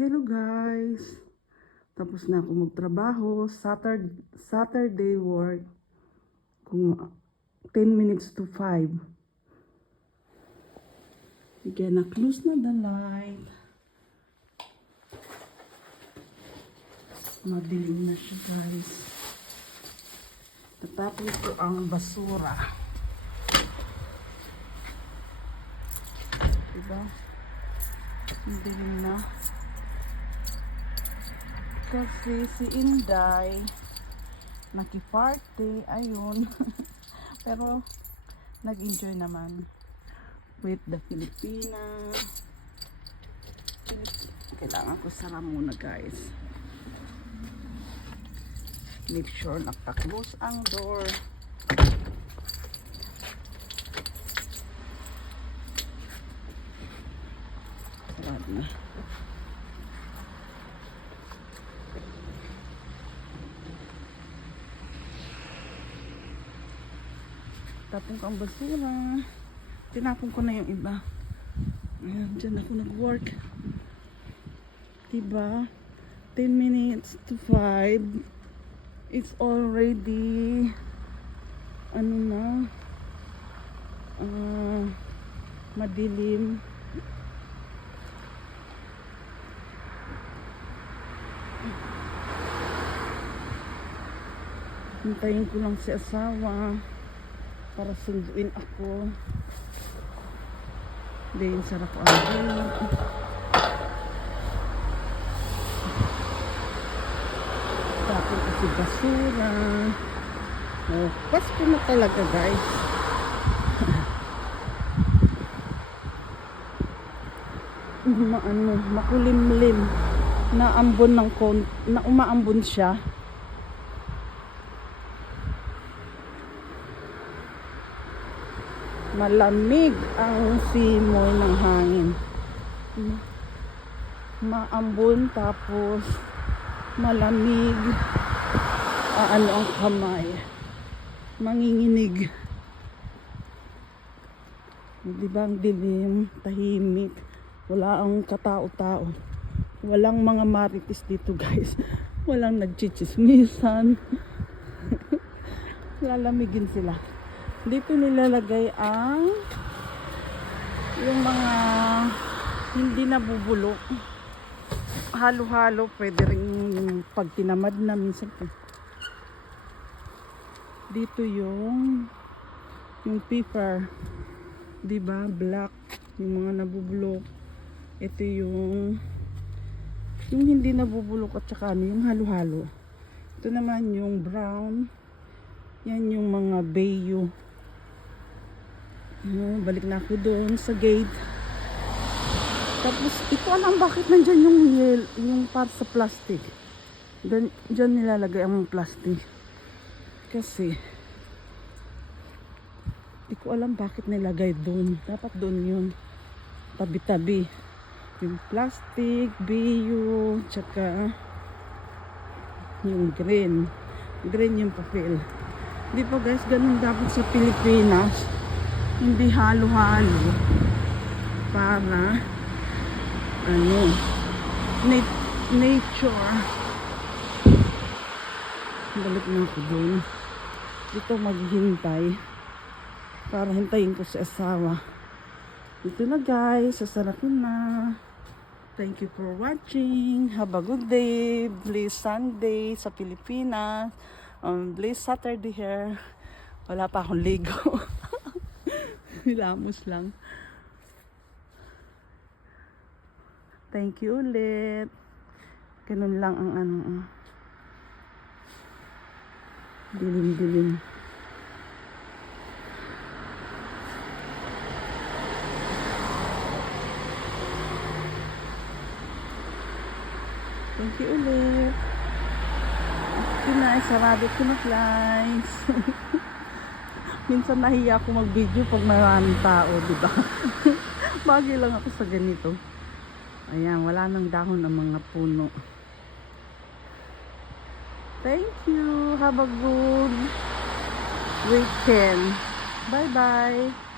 Hello guys! Tapos na ako magtrabaho. Saturday work. Kung 10 minutes to 5. Again, na-close na the light. Madilim na siya guys. Tatapos ko ang basura. Diba? Madilim na. Kasi si Inday nakiparty, ayun. Pero nag-enjoy naman with the Filipinas. Kailangan ko sara muna guys. Make sure naka-close ang door. Sarap na. Tapon ko ang basura. Tinapon ko na yung iba. Ayan, dyan ako nag-work. Diba? 10 minutes to 5. It's already ano na madilim. Hintayin ko lang si asawa para sunduin ako. Then sarap ang day. Tapos kasi basura. Oh, Pasko na talaga guys. Makulimlim na ambon ng na umaambon siya. Malamig ang simoy ng hangin. Maambon tapos malamig. Ano ang kamay. Manginginig. Diba ang dilim, tahimik. Wala ang katao-tao. Walang mga marites dito guys. Walang nagchichismisan. Lalamigin sila. Dito nilalagay ang yung mga hindi nabubulok. Halo-halo, pwede rin pag tinamad na minsan. Dito yung paper, diba? Black, yung mga nabubulok. Ito yung hindi nabubulok at saka yung halo-halo. Ito naman yung brown. Yan yung mga bayo. Balik na ako doon sa gate. Tapos, ito alam bakit nandyan yung para sa plastic. Dyan nilalagay ang plastic. Kasi, di ko alam bakit nilagay doon. Dapat doon yun. Tabi-tabi. Yung plastic, bio, tsaka yung green. Green yung papel. Di pa guys, ganun dapat sa Pilipinas. Hindi halo-halo para nature. Balik na ako doon. Dito maghintay para hintayin ko si asawa. Dito na guys, sasara ko na. Thank you for watching. Have a good day. Blessed Sunday sa Pilipinas. Blessed Saturday here. Wala pa akong ligo. Hilamos lang. Thank you ulit. Ganun lang ang dilim-dilim. Thank you ulit. Sarado ko na guys. Minsan nahiya ako mag-video pag maraming tao, diba? Bagay lang ako sa ganito. Ayan, wala nang dahon ng mga puno. Thank you. Have a good weekend. Bye-bye.